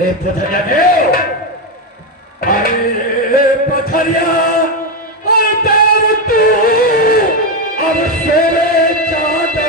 ए पथरिया देव, अरे पथरिया देव तू अब सोले चादर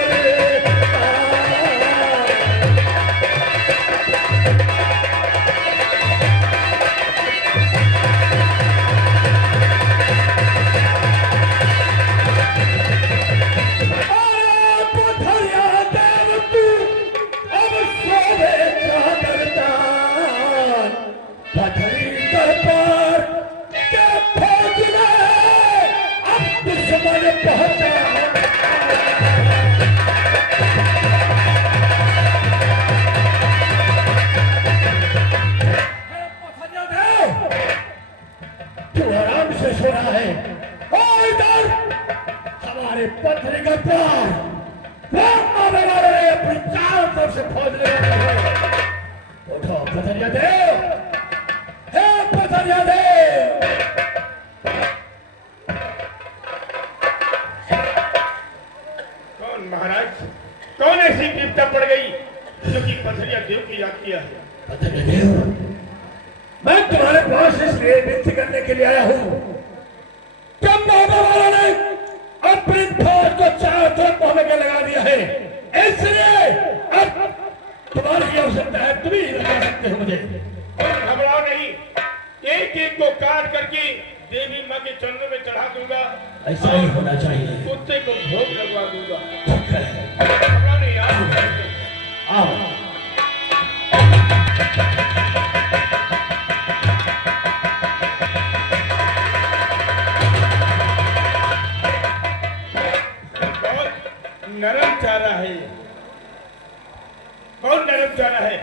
पथरी का प्यार अपनी चारों तरफ से फौज ले उठो पथरिया देव, हे पथरिया देव। कौन महाराज, कौन ऐसी विपदा पड़ गई जो कि पथरिया देव की याद किया? पथरिया देव, मैं तुम्हारे पास इसलिए विनती करने के लिए आया हूँ। कम वालों ने अपनी फौज को चारों तरफ मोहम्मद के लगा दिया है, इसलिए अब तुम्हारी आवश्यकता है, तुम ही लगा सकते हो मुझे। घबराओ नहीं, एक एक को काट करके देवी माँ के चरणों में चढ़ा दूंगा। ऐसा ही होना चाहिए। कुत्ते को भोग लगवा दूंगा। घबराओ नहीं, आओ। नरम चारा है, बहुत नरम चारा है।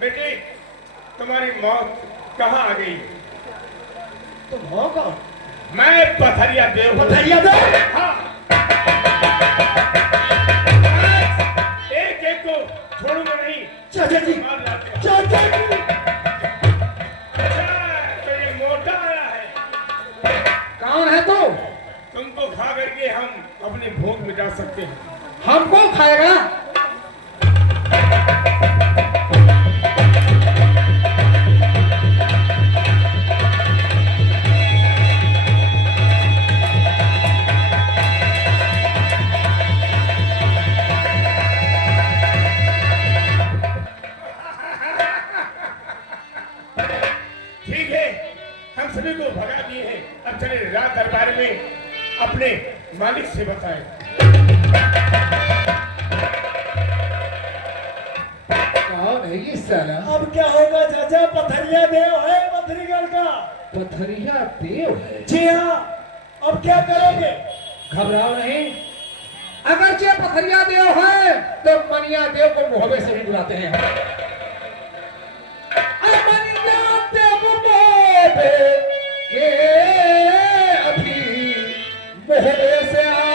बेटे, तुम्हारी मौत कहाँ आ गई? तुम हो कौन? मैं पथरिया देव। पथरिया देव? हाँ। एक एक को छोड़ूंगा नहीं। चाचा जी, चाचा जी। तो ये मोटा आया है। कौन है तू? तुमको खा करके हम अपने भूख मिटा सकते हैं। हमको खाएगा? ठीक है, हम सभी को भगा दिए हैं। अब चले राज दरबार में अपने मालिक से बताएं। कौन है ये साला? अब क्या होगा चाचा? पथरिया देव है पथरीगढ़ का। पथरिया देव है? जी हाँ। अब क्या करोगे? घबराओ नहीं, अगर जे पथरिया देव है तो मनिया देव को मुहबे से भी बुलाते हैं। मनिया देव मुहबे के अभी मुहबे से आओ।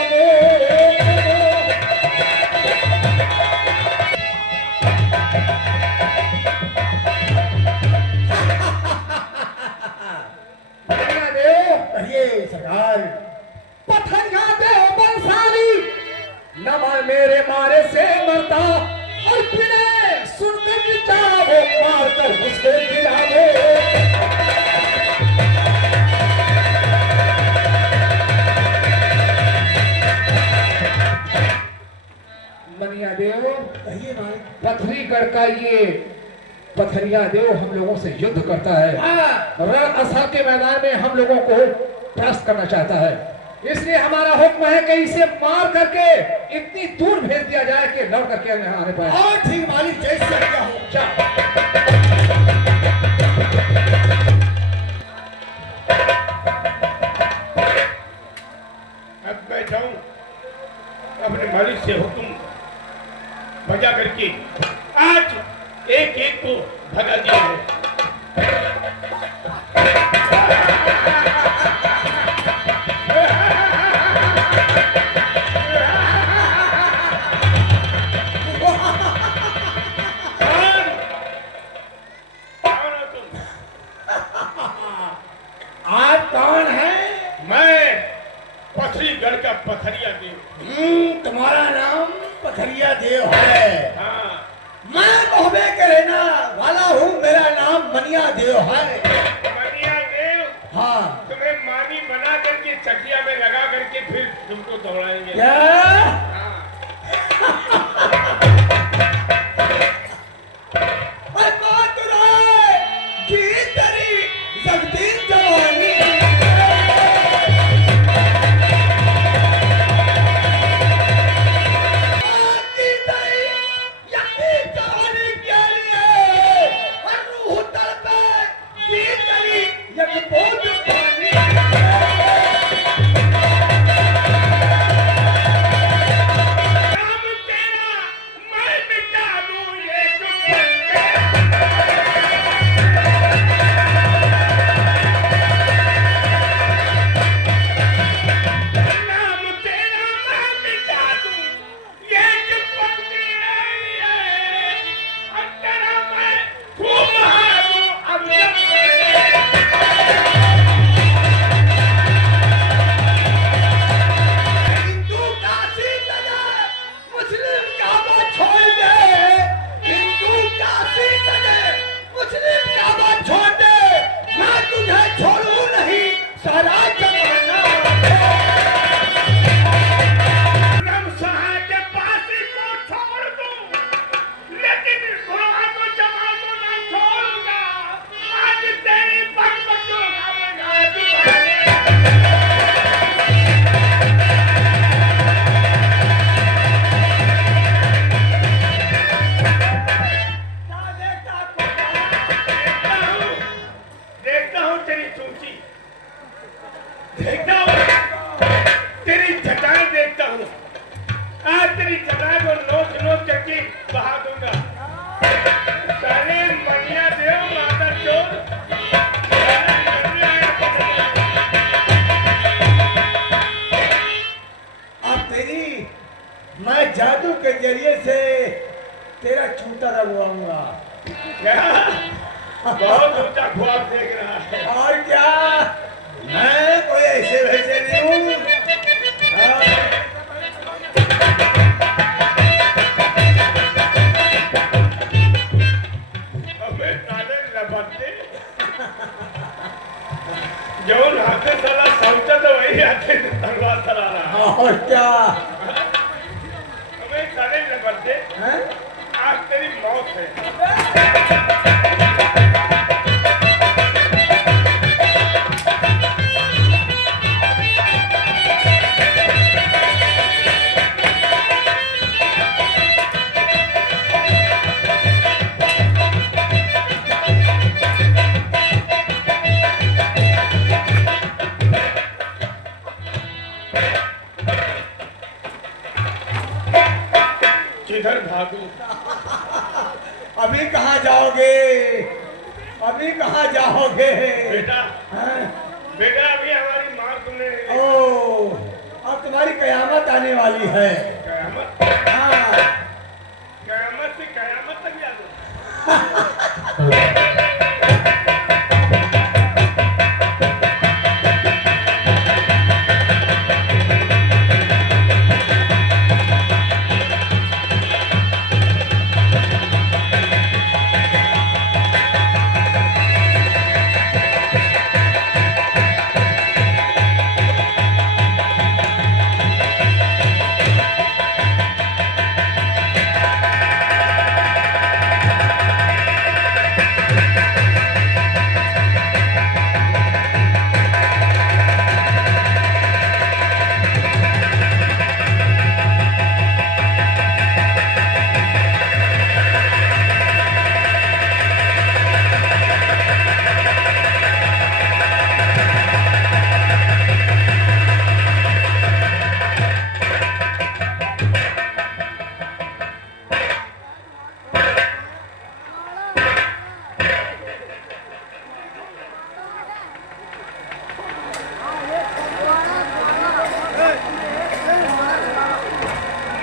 पथरिया देव, ये सरकार पथरिया देव बंसाली न मेरे मारे से मरता और बिना सुनकर जाओ मार कर उसको गिरा दो। मनिया देव, कहिए भाई। पथरीगढ़ का ये पथरिया देव हम लोगों से युद्ध करता है। रण असा के मैदान में हम लोगों को परास्त करना चाहता है, इसलिए हमारा हुक्म है कि इसे मार करके इतनी दूर भेज दिया जाए कि लड़ करके यहाँ आने पाए। और ठीक मालिक, जैसे क्या हो। अब मैं जाऊं अपने मालिक से हुक्म भगा करके आज एक एक को भगा दिया है। पथरीगढ़ का पथरिया देव। तुम्हारा नाम पथरिया देव है? हाँ। मैं मोहबे के रहना वाला हूँ, मेरा क्या बहुत ऊंचा ख्वाब देख रहा है। और क्या मैं कोई ऐसे वैसे नहीं हूँ। हमें ताले लपटते जौन हाथे साला समझा तो वही हाथे तलवार चला रहा। और क्या हमें ताले लपटते हैं? आज तेरी मौत है। किधर भागू? अभी कहाँ जाओगे? अभी कहाँ जाओगे? बेटा हैं? बेटा अभी हमारी माँ तुमने ओ अब तुम्हारी कयामत आने वाली है। कयामत हाँ कयामत से कयामत तक याद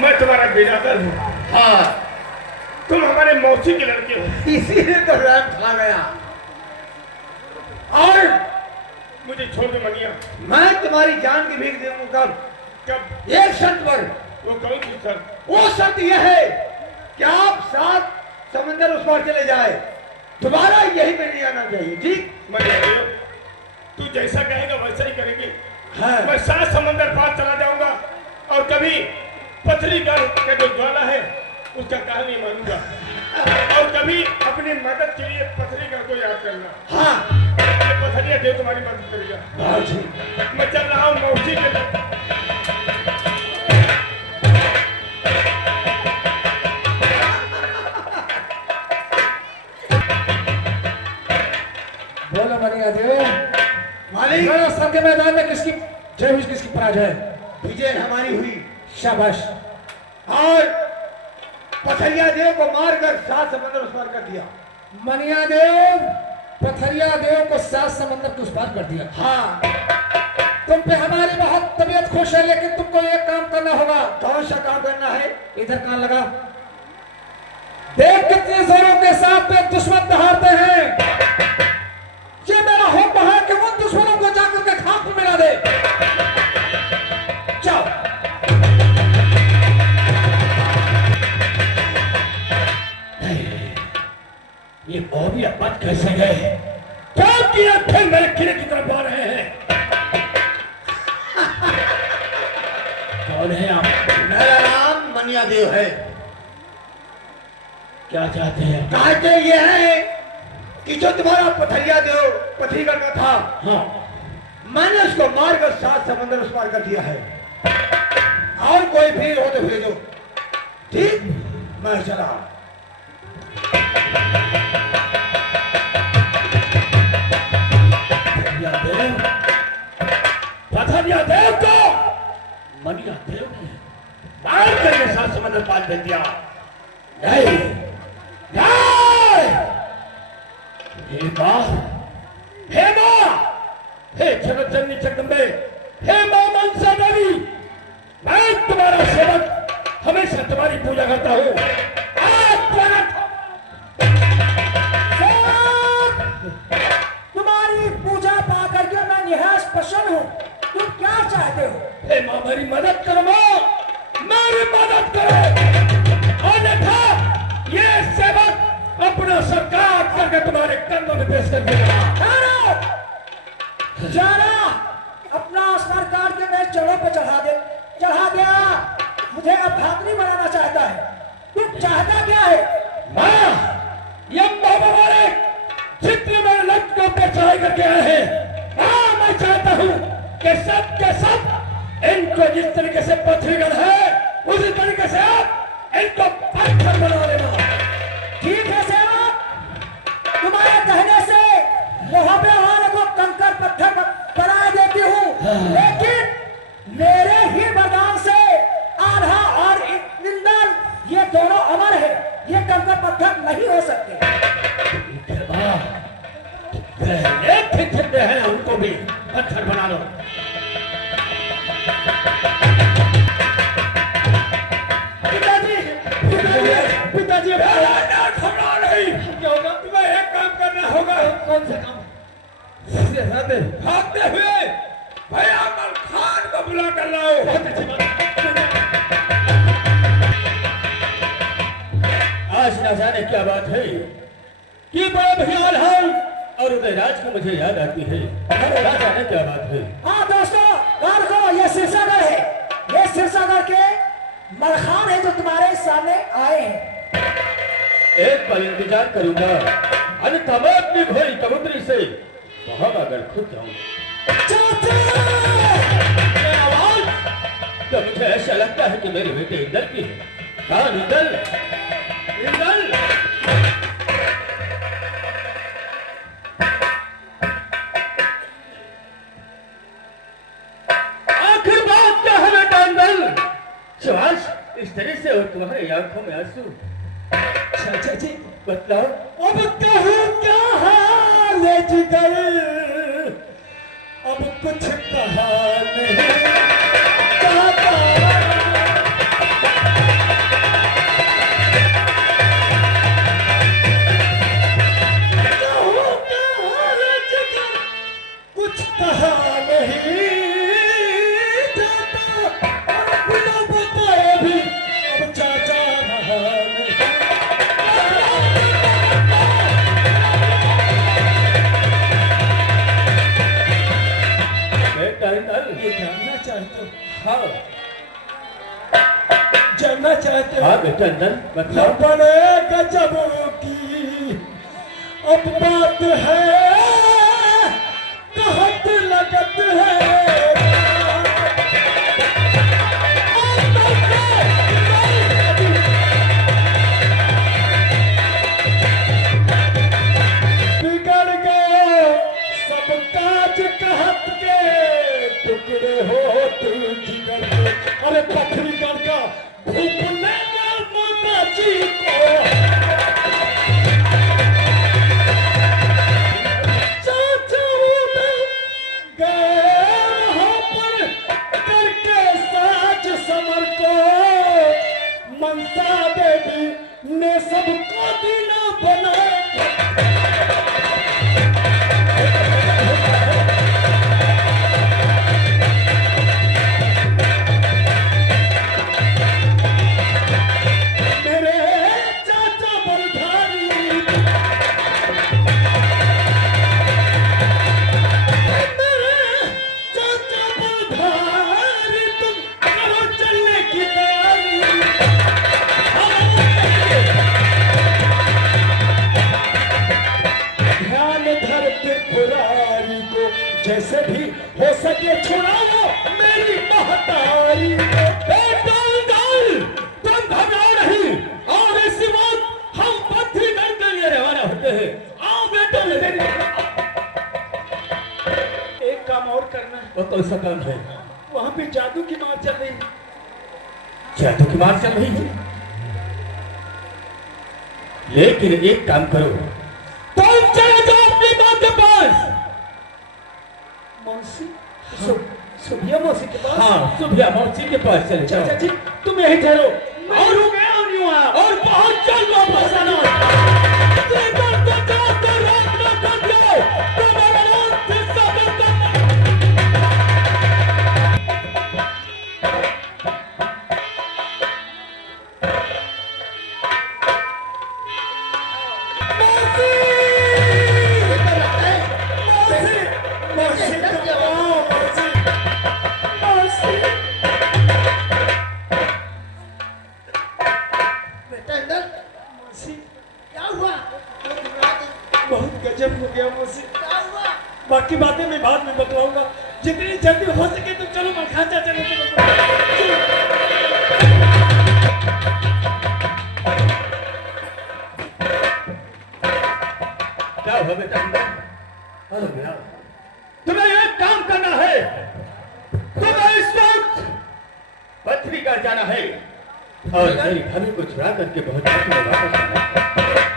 मैं तुम्हारा बिरादर हूँ। हाँ तुम हमारे मौसी के लड़के हो। इसीलिए तो रैंप खा गया। और मुझे छोड़ दो मनिया। मैं तुम्हारी जान की भीख दूंगा कब? कब? एक शर्त पर। वो कौन सी सर? वो शर्त यह है कि आप साथ समंदर उस पार चले जाए, दोबारा यही पे नहीं आना चाहिए। ठीक? मनिया तू जैसा कहेगा वैसा ही करेंगे। हाँ। मैं 7 समंदर पार चला जाऊंगा और कभी पथरीगढ़ का जो ज्वाला है उसका कहानी मानूंगा और कभी अपनी मदद के लिए पथरीगढ़ को याद करना। हाँ ये पथरिया देव तुम्हारी मदद करेगा। बहुत ठीक। मैं चल रहा हूँ मौसी के लिए। बोलो मनिया देव, मालिक रणस्थल के मैदान में किसकी जय हुई, किसकी पराजय? विजय हमारी हुई। शाबाश। और पथरिया देव को मारकर 7 समंदर उस पार कर दिया। मनिया देव पथरिया देव को 7 समंदर के उस पार कर दिया। हाँ तुम पे हमारी बहुत तबीयत खुश है, लेकिन तुमको एक काम करना होगा। कौन सा काम करना है? इधर कान लगा। देख कितने जोरों के साथ में दुश्मन दहाड़ते हैं। ये मेरा हुक्म है कि उन दुश्मनों को जाकर के खाक में मिला दे। जाओ। ये बॉबी अब्बास कैसे गए? क्या किया? फिर मेरे किले की तरफ आ रहे हैं। कौन है आप? मेरा नाम मनिया देव है। क्या चाहते हैं? कहते ये है कि जो तुम्हारा पथरिया देव पथरीगढ़ का था, हाँ, मैंने उसको मारकर 7 समंदर उस पार कर दिया है। और कोई भीड़ हो तो भेजो। ठीक? मैं चला। पथरिया देव को मनिया देव ने मार करके 7 समंदर पार भेज दिया। नहीं, नहीं। हे मां, हे मां, हे जगत जननी जगदम्बे, हे मां मनसा देवी, मैं तुम्हारा सेवक हमेशा तुम्हारी पूजा करता हूं। आप प्रकट हो। हे माँ मेरी मदद करो माँ, मेरी मदद करो। अन्यथा ये सेवक अपना सरकार करके तुम्हारे कंधों में पेश कर देगा। जाना अपना सरकार के मेरे चढ़ों पे चढ़ा दिया। मुझे अब भागनी बनाना चाहता है। तू चाहता क्या है? माँ यम बाबा वाले जितने मेरे लक्ष्य के ऊपर चढ़ाई करके आए हैं, हाँ मैं चाहता हूँ कि सब के सब इनको जिस तरीके से पथरीगढ़ है उसी तरीके से आप इनको पत्थर बना लेना। ठीक है सेवक, तुम्हारे कहने से मोहब्बे वाले को कंकर पत्थर बना देती हूँ, लेकिन मेरे ही वरदान से आधा और इंदल ये दोनों अमर है, ये कंकर पत्थर नहीं हो सकते। एक ही छिपे हैं उनको भी पत्थर बना लो। पिताजी घबरा नहीं, क्या होगा? तुम्हें एक काम करना होगा। कौन सा काम? भागते हुए भैया अमल खान को बुला कर लाओ। आज न जाने क्या बात है कि बड़ा भयाल है और उदयराज को मुझे याद आती है। न जाने क्या बात है। हाँ दोस्तों, गौर करो, ये सिरसागर है। ये सिरसागर के मलखान है जो तुम्हारे सामने आए हैं। एक पल इंतजार करूंगा, अन्यथा मैं अपनी घोड़ी कबूतरी से वहां अगर खुद जाऊंगा। आवाज तो मुझे ऐसा लगता है कि मेरे बेटे इंदल की है। हाँ इंदल, इंदल। आखिर बात क्या है बेटा इंदल? शिवाश इस तरह से और तुम्हारे आंखों में आंसू। चाचा जी बतलाओ। अब कहूँ क्या हाल है जिगर, अब कुछ कहा नहीं जाता। कहूँ क्या हाल है जिगर, कुछ कहा नहीं जाता। अब बिना बताए भी अब चाचा रहा नहीं। ये जानना चाहते हो? हाँ जानना चाहते हो? हाँ बेटा इंदल बतलाओ। बड़े गजब की अब बात है, कहत लगत है। बिगड़ गए सब काज कहत के, टुकड़े हो तू जिगर के। अरे पथरी कर का भूख लेगा माता जी को। चाचा उधर गए वहाँ पर करके साज समर को। मनसा देवी ने सबको दीना बनाया। जैसे भी हो सके छुड़ाओ मेरी महतारी को। तुम घबराओ नहीं, और इसी वक्त हम पथरीगढ़ के लिए रवाना होते हैं। आओ बेटा मेरे। एक काम और करना है। वो कौन सा काम है? वहाँ पे जादू की मार चल रही है। जादू की मार चल रही है, लेकिन एक काम करो, तुम चले जाओ अपनी माँ के पास। मौसी, सुभिया मौसी के पास? हाँ सुभिया मौसी के पास चले जाओ। चाचा जी तुम यहीं ठहरो, और और बहुत जल्द वापस आना। बहुत गजब हो गया मुझसे। बाकी बातें मैं बाद में बतलाऊंगा। जितनी जल्दी हो सके तो चलो मखाचा चलो क्या हो बेटा? अरे बेटा, तुम्हें एक काम करना है। तुम्हें इस वक्त पत्रिका जाना है और मेरी भाभी को चुरा करके बहुत वापस आना है।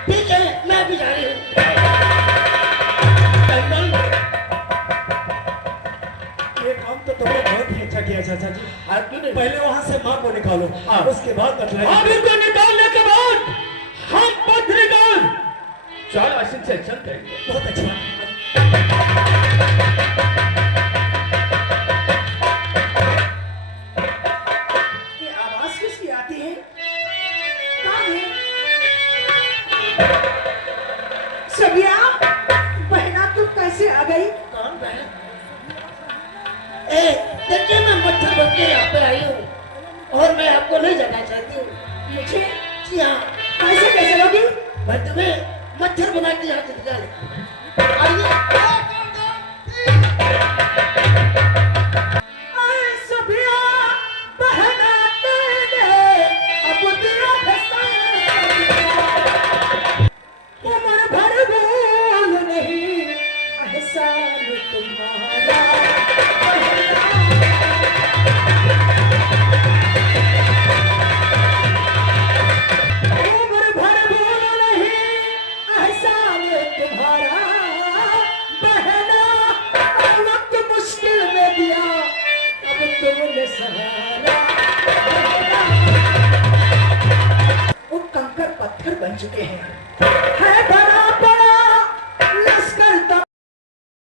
ठीक है, मैं भी जा रही हूँ। ये काम तो तुमने बहुत ही अच्छा किया चाचा जी। पहले वहाँ से माँ को निकालो, उसके बाद बतलाइए। भाभी को निकालने के बाद हम पत्रिका चलो ऐसे से चलते हैं। बहुत अच्छा। ये आवाज किसकी आती है? कौन है? सबिया, बहना तू कैसे आ गई? कौन बहन? देखिए मैं मच्छर बन के यहाँ पे आई हूँ और मैं आपको नहीं जाना चाहती हूँ। मुझे? जी हाँ। कैसे कैसे लोगी? मैं तुम्हें मच्छर बना के यहाँ से निकाल। आइए सबिया, बहना तेरे अब दिया उम्र भर भूल नहीं एहसान तुम्हारा। उम्र भर भूल नहीं एहसान तुम्हारा। बहना वक्त मुश्किल में दिया अब तुमने सहारा। वो कंकर पत्थर बन चुके हैं। है बड़ा